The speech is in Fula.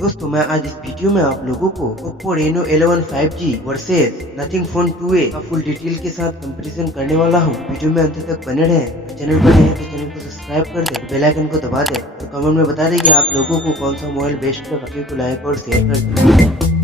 दोस्तों मैं आज इस वीडियो में आप लोगों को Oppo Reno 11 5G versus Nothing Phone 2a का फुल डिटेल के साथ कंपैरिजन करने वाला हूँ। वीडियो में अंत तक बने रहें। चैनल पर नए हैं तो चैनल को सब्सक्राइब कर दे, बेल आइकन को दबा दे और कमेंट में बता दे कि आप लोगों को कौन सा मोबाइल बेस्ट लगा। वीडियो को लाइक और शेयर कर दे।